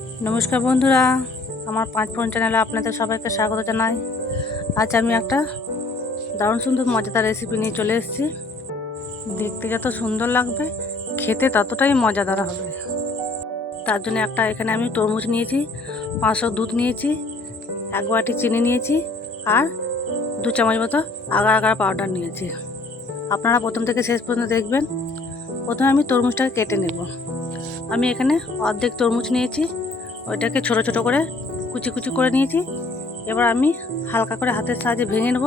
নমস্কার বন্ধুরা, আমার 5 ফোন চ্যানেলে আপনাদের সবাইকে স্বাগত জানাই। আজ আমি একটা দারুণ সুন্দর মজাদার রেসিপি নিয়ে চলে এসেছি। দেখতে যত সুন্দর লাগবে, খেতে ততটাই মজাদার হবে। তার জন্য এখানে আমি তরমুজ নিয়েছি, 500 দুধ নিয়েছি, 1 বাটি চিনি নিয়েছি আর 2 চামচ মতো আগার আগার পাউডার নিয়েছি। আপনারা প্রথম থেকে শেষ পর্যন্ত দেখবেন। প্রথমে আমি তরমুজটাকে কেটে নেব। আমি এখানে অর্ধেক তরমুজ নিয়েছি, ওইটাকে ছোট ছোট করে কুচি কুচি করে নিয়েছি। এবার আমি হালকা করে হাতের সাহায্যে ভেঙে নেব।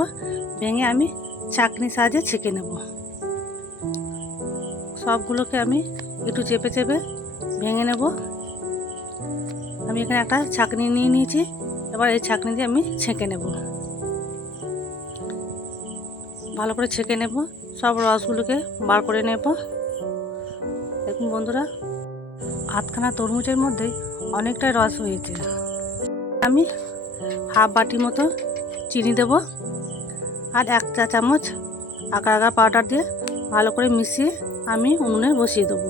ভেঙে আমি চাকনির সাহায্যে ছেঁকে নেব। সবগুলোকে আমি একটু চেপে চেপে ভেঙে নেব। আমি এখানে একটা ছাঁকনি নিয়ে নিয়েছি। এবার এই ছাঁকনি দিয়ে আমি ছেঁকে নেব। ভালো করে ছেঁকে নেব, সব রসগুলোকে বার করে নেব। দেখুন বন্ধুরা, আধখানা তরমুজের মধ্যে অনেকটাই রস হয়েছে। আমি হাফ বাটি মতো চিনি দেব আর 1 চা চামচ আগার আগার পাউডার দিয়ে ভালো করে মিশিয়ে আমি উনুনে বসিয়ে দেবো।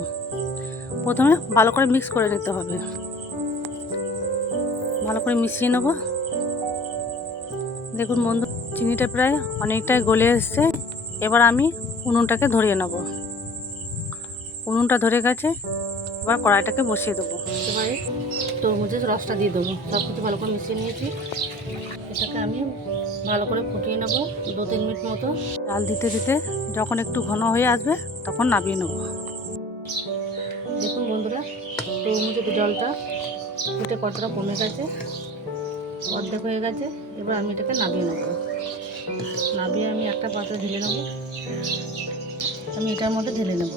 প্রথমে ভালো করে মিক্স করে নিতে হবে। ভালো করে মিশিয়ে নেব। দেখুন বন্ধু, চিনিটা প্রায় অনেকটাই গলে এসছে। এবার আমি উনুনটাকে ধরিয়ে নেব। উনুনটা ধরে গেছে। এবার কড়াইটাকে বসিয়ে দেবো। এবারে তরমুজের রসটা দিয়ে দেবো। সব কিছু ভালো করে মিশিয়ে নিয়েছি। এটাকে আমি ভালো করে ফুটিয়ে নেব 2-3 মিনিট মতো। ডাল দিতে দিতে যখন একটু ঘন হয়ে আসবে তখন নামিয়ে নেব। দেখুন বন্ধুরা, তরমুজের জলটা ফুটে কতটা কমে গেছে, অর্ধেক হয়ে গেছে। এবার আমি এটাকে নামিয়ে নেব। নামিয়ে আমি একটা পাত্রে ঢেলে নেব। আমি এটার মধ্যে ঢেলে নেব।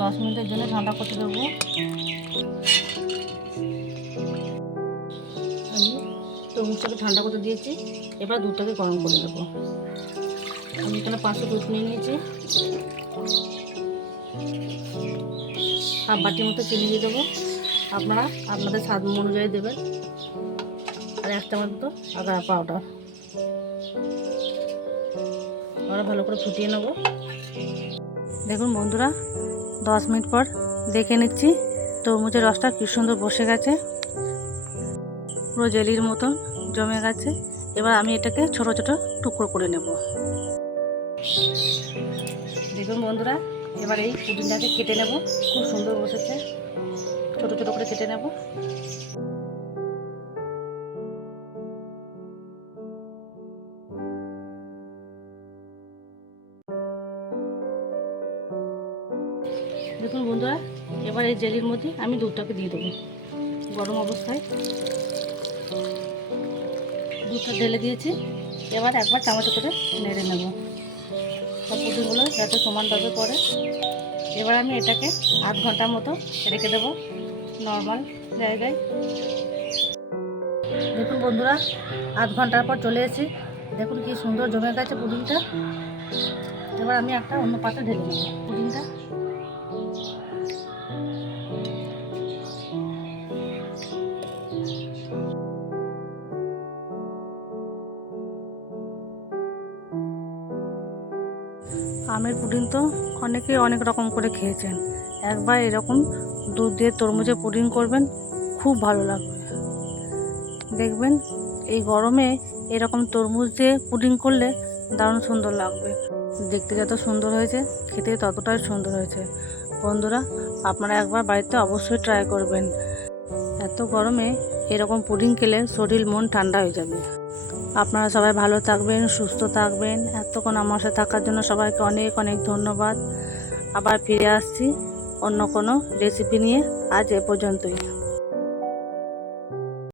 10 মিনিটের জন্য ঠান্ডা করতে দেবো। আমি তরমুজটাকে ঠান্ডা করতে দিয়েছি। এবার দুধটাকে গরম করে নেব। আমি এখানে 500 দুধ নিয়ে নিয়েছি। হাফ বাটির মতো চিনি দিয়ে দেবো। আপনারা আপনাদের স্বাদ অনুযায়ী দেবেন। আর 1 চামচ মতো আগার পাউডার। আমরা ভালো করে ফুটিয়ে নেব। দেখুন বন্ধুরা, 10 মিনিট পর দেখে নিচ্ছি তরমুজের রসটা কি সুন্দর বসে গেছে, পুরো জেলির মতন জমে গেছে। এবার আমি এটাকে ছোট ছোট টুকরো করে নেব। দেখুন বন্ধুরা, এবার এই পুডিংটাকে কেটে নেব। খুব সুন্দর বসেছে। ছোট ছোট করে কেটে নেব। দেখুন বন্ধুরা, এবার এই জেলির মধ্যে আমি দুধটাকে দিয়ে দেবো। গরম অবস্থায় দুধটা ঢেলে দিয়েছি। এবার একবার চামচ করে নেড়ে নেব সব পুডিংগুলো যাতে সমানভাবে পড়ে। এবার আমি এটাকে আধ ঘন্টার মতো রেখে দেবো নর্মাল জায়গায়। দেখুন বন্ধুরা, আধ ঘন্টার পর চলে এসেছি। দেখুন কি সুন্দর জমে গেছে পুডিংটা। এবার আমি একটা অন্য পাত্রে ঢেলে নেব পুডিংটা। আমের পুডিং তো অনেকেই অনেক রকম করে খেয়েছেন। একবার এরকম দুধ দিয়ে তরমুজের পুডিং করবেন, খুব ভালো লাগবে। দেখবেন এই গরমে এরকম তরমুজ দিয়ে পুডিং করলে দারুণ সুন্দর লাগবে। দেখতে যত সুন্দর হয়েছে, খেতে ততটাই সুন্দর হয়েছে। বন্ধুরা, আপনারা একবার বাড়িতে অবশ্যই ট্রাই করবেন। এত গরমে এরকম পুডিং খেলে শরীর মন ঠান্ডা হয়ে যাবে। আপনারা সবাই ভালো থাকবেন, সুস্থ থাকবেন। এতক্ষণ আমার সাথে থাকার জন্য সবাইকে অনেক অনেক ধন্যবাদ। আবার ফিরে আসছি অন্য কোনো রেসিপি নিয়ে। আজ এ পর্যন্তই।